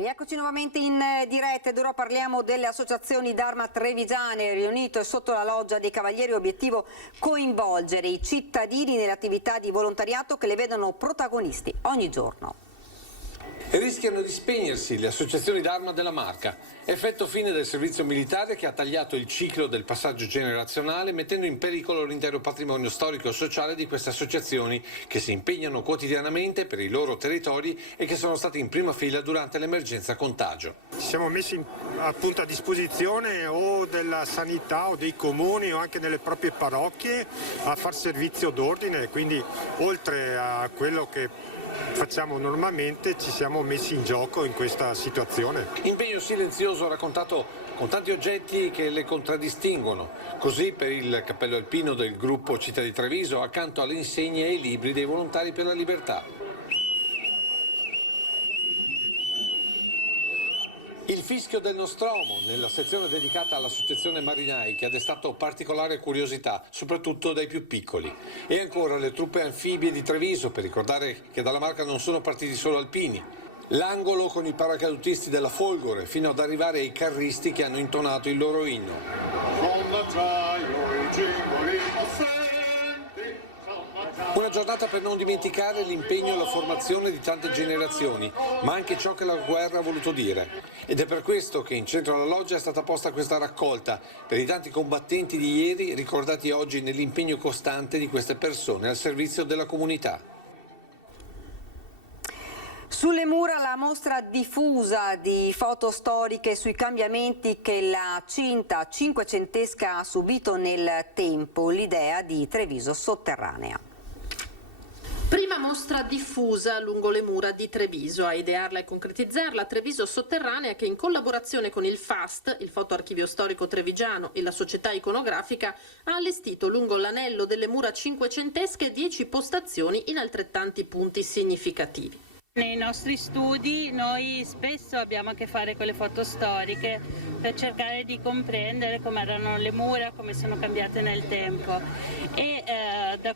Rieccoci nuovamente in diretta ed ora parliamo delle associazioni d'Arma trevigiane riunite sotto la loggia dei Cavalieri. Obiettivo coinvolgere i cittadini nelle attività di volontariato che le vedono protagonisti ogni giorno. E rischiano di spegnersi le associazioni d'Arma della Marca, effetto fine del servizio militare che ha tagliato il ciclo del passaggio generazionale, mettendo in pericolo l'intero patrimonio storico e sociale di queste associazioni che si impegnano quotidianamente per i loro territori e che sono state in prima fila durante l'emergenza contagio. Ci siamo messi appunto a disposizione o della sanità o dei comuni o anche delle proprie parrocchie a far servizio d'ordine, quindi oltre a quello che facciamo normalmente ci siamo messi in gioco in questa situazione. Impegno silenzioso raccontato con tanti oggetti che le contraddistinguono, così per il cappello alpino del gruppo Città di Treviso accanto alle insegne e ai libri dei Volontari per la Libertà. Il fischio del Nostromo nella sezione dedicata all'associazione Marinai che ha destato particolare curiosità, soprattutto dai più piccoli. E ancora le truppe anfibie di Treviso per ricordare che dalla Marca non sono partiti solo alpini. L'angolo con i paracadutisti della Folgore fino ad arrivare ai carristi che hanno intonato il loro inno. Con l'acciaio i cingoli possenti. Una giornata per non dimenticare l'impegno e la formazione di tante generazioni, ma anche ciò che la guerra ha voluto dire. Ed è per questo che in centro alla loggia è stata posta questa raccolta per i tanti combattenti di ieri ricordati oggi nell'impegno costante di queste persone al servizio della comunità. Sulle mura la mostra diffusa di foto storiche sui cambiamenti che la cinta cinquecentesca ha subito nel tempo, l'idea di Treviso sotterranea. Prima mostra diffusa lungo le mura di Treviso. A idearla e concretizzarla Treviso Sotterranea, che in collaborazione con il FAST, il Fotoarchivio Storico Trevigiano, e la Società Iconografica ha allestito lungo l'anello delle mura cinquecentesche 10 postazioni in altrettanti punti significativi. Nei nostri studi noi spesso abbiamo a che fare con le foto storiche per cercare di comprendere come erano le mura, come sono cambiate nel tempo e da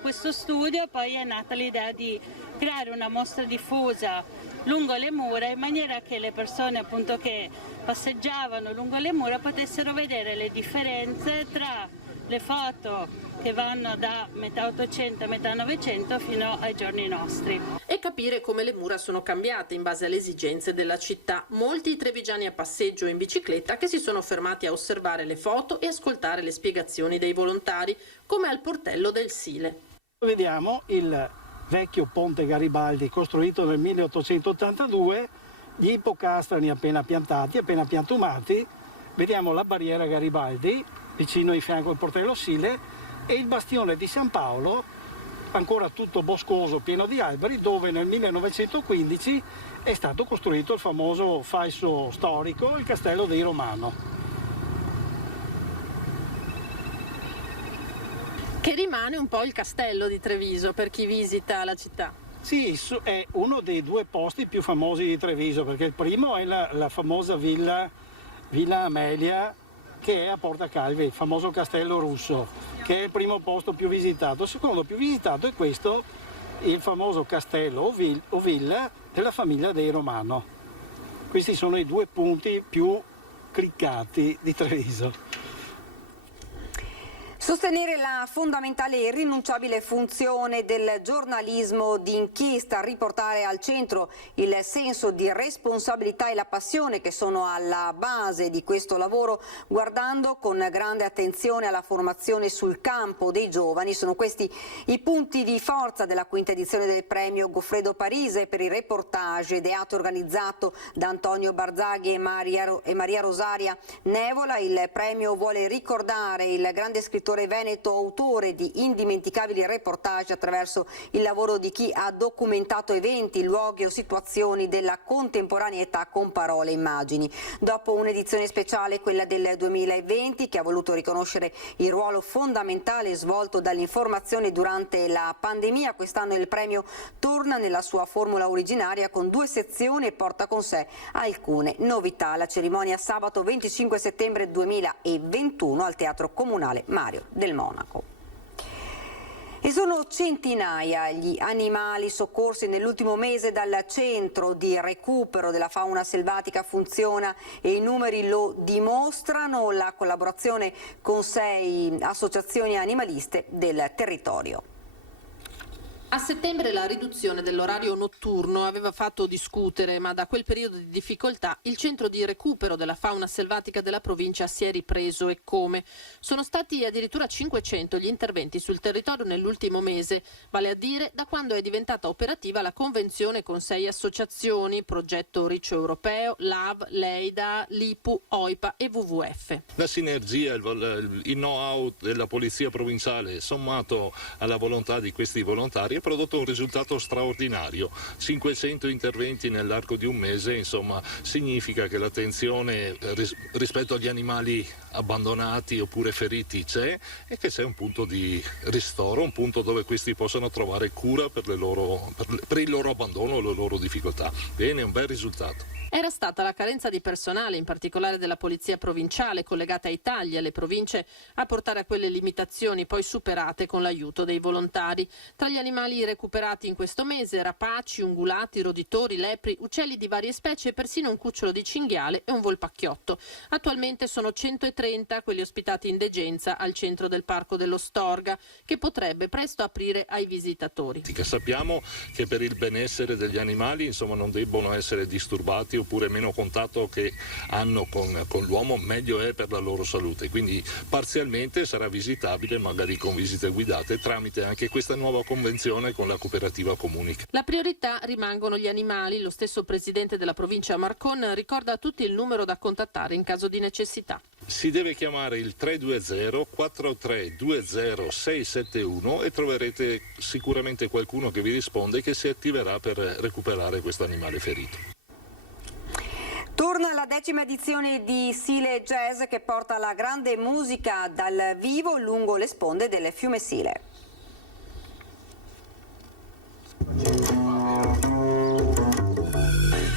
questo studio poi è nata l'idea di creare una mostra diffusa lungo le mura in maniera che le persone appunto che passeggiavano lungo le mura potessero vedere le differenze tra le foto che vanno da metà 800 a metà 900 fino ai giorni nostri. E capire come le mura sono cambiate in base alle esigenze della città. Molti trevigiani a passeggio e in bicicletta che si sono fermati a osservare le foto e ascoltare le spiegazioni dei volontari, come al portello del Sile. Vediamo il vecchio ponte Garibaldi costruito nel 1882, gli ipocastrani appena piantati, appena piantumati, vediamo la barriera Garibaldi vicino in fianco al portello Sile e il bastione di San Paolo, ancora tutto boscoso, pieno di alberi, dove nel 1915 è stato costruito il famoso falso storico, il castello dei Romano. Che rimane un po' il castello di Treviso per chi visita la città. Sì, è uno dei due posti più famosi di Treviso, perché il primo è la famosa Villa Amelia, che è a Porta Calvi, il famoso castello russo, che è il primo posto più visitato. Il secondo più visitato è questo, il famoso castello o villa della famiglia dei Romano. Questi sono i due punti più cliccati di Treviso. Sostenere la fondamentale e irrinunciabile funzione del giornalismo d'inchiesta, riportare al centro il senso di responsabilità e la passione che sono alla base di questo lavoro, guardando con grande attenzione alla formazione sul campo dei giovani. Sono questi i punti di forza della quinta edizione del premio Goffredo Parise per il reportage, ideato e organizzato da Antonio Barzaghi e Maria Rosaria Nevola. Il premio vuole ricordare il grande scrittore veneto, autore di indimenticabili reportage attraverso il lavoro di chi ha documentato eventi, luoghi o situazioni della contemporaneità con parole e immagini. Dopo un'edizione speciale, quella del 2020, che ha voluto riconoscere il ruolo fondamentale svolto dall'informazione durante la pandemia, quest'anno il premio torna nella sua formula originaria con 2 sezioni e porta con sé alcune novità. La cerimonia sabato 25 settembre 2021 al Teatro Comunale Mario del Monaco. E sono centinaia gli animali soccorsi nell'ultimo mese dal centro di recupero della fauna selvatica funziona e i numeri lo dimostrano, la collaborazione con 6 associazioni animaliste del territorio. A settembre la riduzione dell'orario notturno aveva fatto discutere, ma da quel periodo di difficoltà il centro di recupero della fauna selvatica della provincia si è ripreso e come. Sono stati addirittura 500 gli interventi sul territorio nell'ultimo mese, vale a dire da quando è diventata operativa la convenzione con 6 associazioni, Progetto Riccio Europeo, LAV, Leida, Lipu, OIPA e WWF. La sinergia, il know-how della polizia provinciale sommato alla volontà di questi volontari ha prodotto un risultato straordinario. 500 interventi nell'arco di un mese, insomma, significa che l'attenzione rispetto agli animali abbandonati oppure feriti c'è e che c'è un punto di ristoro, un punto dove questi possano trovare cura per il loro abbandono o le loro difficoltà. Bene, un bel risultato. Era stata la carenza di personale, in particolare della polizia provinciale, collegata ai tagli alle province, a portare a quelle limitazioni poi superate con l'aiuto dei volontari. Tra gli animali recuperati in questo mese, rapaci, ungulati, roditori, lepri, uccelli di varie specie e persino un cucciolo di cinghiale e un volpacchiotto. Attualmente sono 130 quelli ospitati in degenza al centro del Parco dello Storga, che potrebbe presto aprire ai visitatori. Sappiamo che per il benessere degli animali, insomma, non debbono essere disturbati oppure meno contatto che hanno con l'uomo, meglio è per la loro salute. Quindi parzialmente sarà visitabile, magari con visite guidate, tramite anche questa nuova convenzione con la cooperativa Comunica. La priorità rimangono gli animali. Lo stesso presidente della provincia Marcon ricorda a tutti il numero da contattare in caso di necessità. Si deve chiamare il 320 4320 671 e troverete sicuramente qualcuno che vi risponde e che si attiverà per recuperare questo animale ferito. Torna la 10ª edizione di Sile Jazz che porta la grande musica dal vivo lungo le sponde del fiume Sile.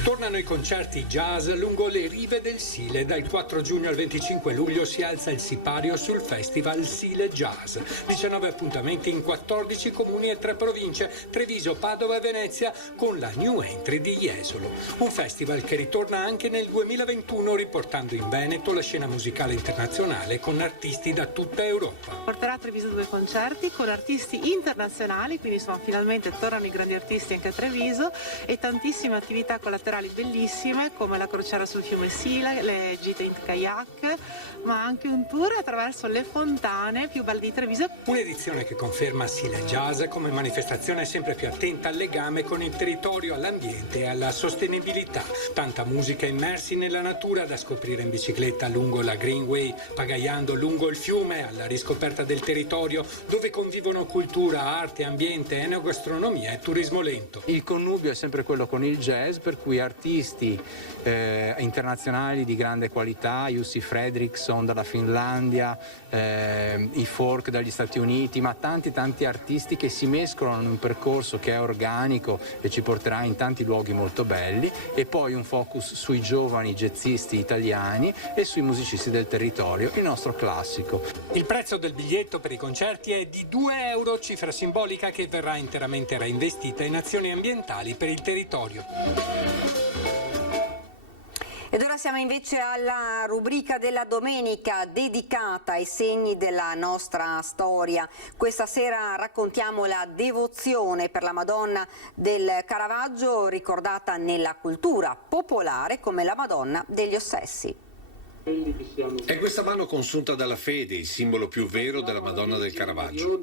Tornano i concerti jazz lungo le rive del Sile. Dal 4 giugno al 25 luglio si alza il sipario sul festival Sile Jazz. 19 appuntamenti in 14 comuni e 3 province, Treviso, Padova e Venezia, con la new entry di Jesolo. Un festival che ritorna anche nel 2021 riportando in Veneto la scena musicale internazionale con artisti da tutta Europa. Porterà a Treviso 2 concerti con artisti internazionali, quindi insomma finalmente tornano i grandi artisti anche a Treviso e tantissime attività collaterali bellissime come la crociera sul fiume Sile, le gite in kayak, ma anche un tour attraverso le fontane più belle di Treviso. Un'edizione che conferma Sile Jazz come manifestazione sempre più attenta al legame con il territorio, all'ambiente e alla sostenibilità. Tanta musica immersi nella natura da scoprire in bicicletta lungo la Greenway, pagaiando lungo il fiume alla riscoperta del territorio dove convivono cultura, arte, ambiente, enogastronomia e turismo lento. Il connubio è sempre quello con il jazz, per cui artisti internazionali di grande qualità, Jussi Fredriksson dalla Finlandia, i folk dagli Stati Uniti, ma tanti artisti che si mescolano in un percorso che è organico e ci porterà in tanti luoghi molto belli, e poi un focus sui giovani jazzisti italiani e sui musicisti del territorio, il nostro classico. Il prezzo del biglietto per i concerti è di €2, cifra simbolica che verrà interamente reinvestita in azioni ambientali per il territorio. Ed ora siamo invece alla rubrica della domenica dedicata ai segni della nostra storia. Questa sera raccontiamo la devozione per la Madonna del Caravaggio, ricordata nella cultura popolare come la Madonna degli Ossessi. È questa mano consunta dalla fede, il simbolo più vero della Madonna del Caravaggio.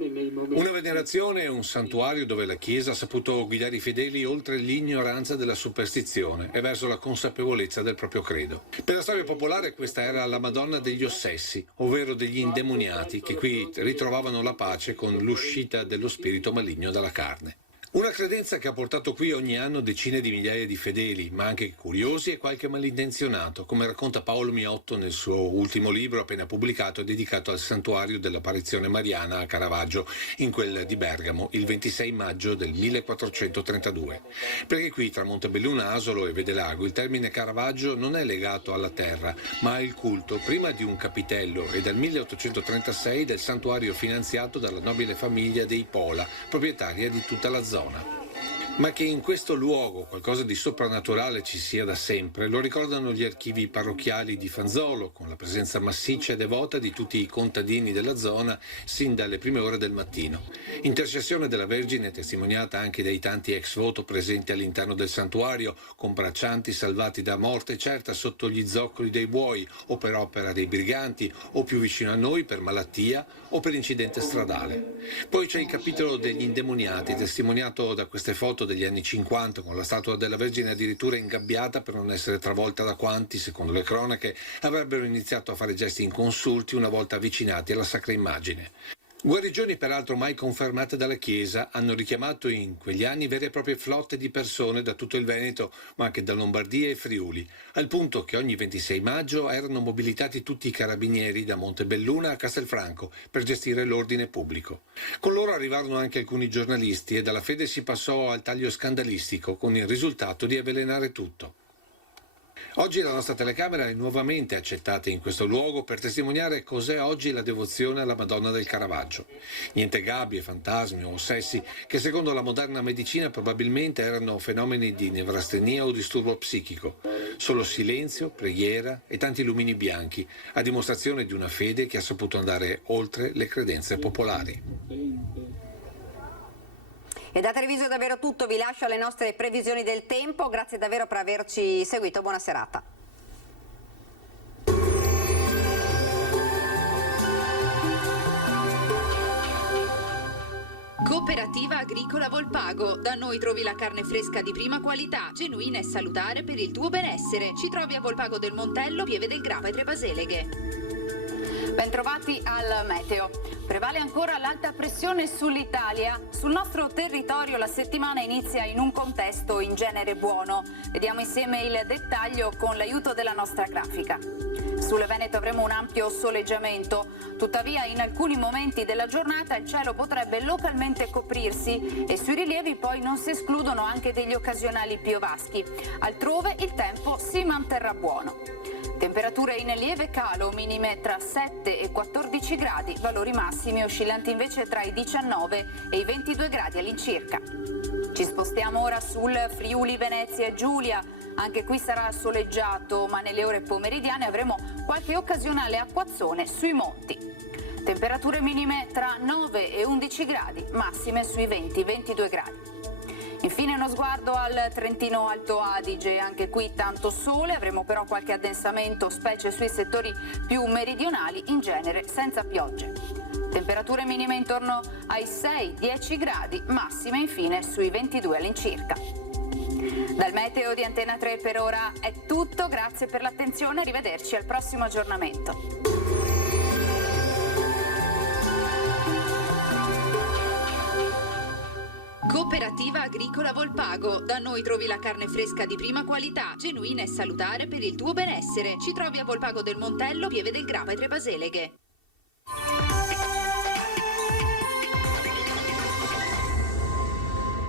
Una venerazione e un santuario dove la Chiesa ha saputo guidare i fedeli oltre l'ignoranza della superstizione e verso la consapevolezza del proprio credo. Per la storia popolare questa era la Madonna degli Ossessi, ovvero degli indemoniati, che qui ritrovavano la pace con l'uscita dello spirito maligno dalla carne. Una credenza che ha portato qui ogni anno decine di migliaia di fedeli, ma anche curiosi e qualche malintenzionato, come racconta Paolo Miotto nel suo ultimo libro appena pubblicato dedicato al santuario dell'apparizione mariana a Caravaggio, in quel di Bergamo, il 26 maggio del 1432. Perché qui, tra Montebelluna, Asolo e Vedelago, il termine Caravaggio non è legato alla terra, ma al culto, prima di un capitello e dal 1836 del santuario finanziato dalla nobile famiglia dei Pola, proprietaria di tutta la zona. Ma che in questo luogo qualcosa di soprannaturale ci sia da sempre lo ricordano gli archivi parrocchiali di Fanzolo, con la presenza massiccia e devota di tutti i contadini della zona sin dalle prime ore del mattino. Intercessione della Vergine testimoniata anche dai tanti ex voto presenti all'interno del santuario, con braccianti salvati da morte certa sotto gli zoccoli dei buoi, o per opera dei briganti, o più vicino a noi per malattia o per incidente stradale. Poi c'è il capitolo degli indemoniati, testimoniato da queste foto degli anni 50, con la statua della Vergine addirittura ingabbiata per non essere travolta da quanti, secondo le cronache, avrebbero iniziato a fare gesti inconsulti una volta avvicinati alla sacra immagine. Guarigioni peraltro mai confermate dalla Chiesa hanno richiamato in quegli anni vere e proprie flotte di persone da tutto il Veneto, ma anche da Lombardia e Friuli, al punto che ogni 26 maggio erano mobilitati tutti i carabinieri da Montebelluna a Castelfranco per gestire l'ordine pubblico. Con loro arrivarono anche alcuni giornalisti e dalla fede si passò al taglio scandalistico, con il risultato di avvelenare tutto. Oggi la nostra telecamera è nuovamente accettata in questo luogo per testimoniare cos'è oggi la devozione alla Madonna del Caravaggio. Niente gabbie, fantasmi o ossessi che secondo la moderna medicina probabilmente erano fenomeni di nevrastenia o disturbo psichico. Solo silenzio, preghiera e tanti lumini bianchi, a dimostrazione di una fede che ha saputo andare oltre le credenze popolari. E da Treviso è davvero tutto, vi lascio alle nostre previsioni del tempo, grazie davvero per averci seguito, buona serata. Cooperativa Agricola Volpago. Da noi trovi la carne fresca di prima qualità, genuina e salutare per il tuo benessere. Ci trovi a Volpago del Montello, Pieve del Grappa e Trepaseleghe. Bentrovati al meteo. Prevale ancora l'alta pressione sull'Italia. Sul nostro territorio la settimana inizia in un contesto in genere buono. Vediamo insieme il dettaglio con l'aiuto della nostra grafica. Sul Veneto avremo un ampio soleggiamento, tuttavia in alcuni momenti della giornata il cielo potrebbe localmente coprirsi e sui rilievi poi non si escludono anche degli occasionali piovaschi. Altrove il tempo si manterrà buono. Temperature in lieve calo, minime tra 7 e 14 gradi, valori massimi oscillanti invece tra i 19 e i 22 gradi all'incirca. Ci spostiamo ora sul Friuli, Venezia e Giulia. Anche qui sarà soleggiato, ma nelle ore pomeridiane avremo qualche occasionale acquazzone sui monti. Temperature minime tra 9 e 11 gradi, massime sui 20-22 gradi. Infine uno sguardo al Trentino Alto Adige, anche qui tanto sole, avremo però qualche addensamento, specie sui settori più meridionali, in genere senza piogge. Temperature minime intorno ai 6-10 gradi, massime infine sui 22 all'incirca. Dal meteo di Antena 3 per ora è tutto, grazie per l'attenzione, arrivederci al prossimo aggiornamento. Cooperativa Agricola Volpago. Da noi trovi la carne fresca di prima qualità, genuina e salutare per il tuo benessere. Ci trovi a Volpago del Montello, Pieve del Grappa e Trepaseleghe.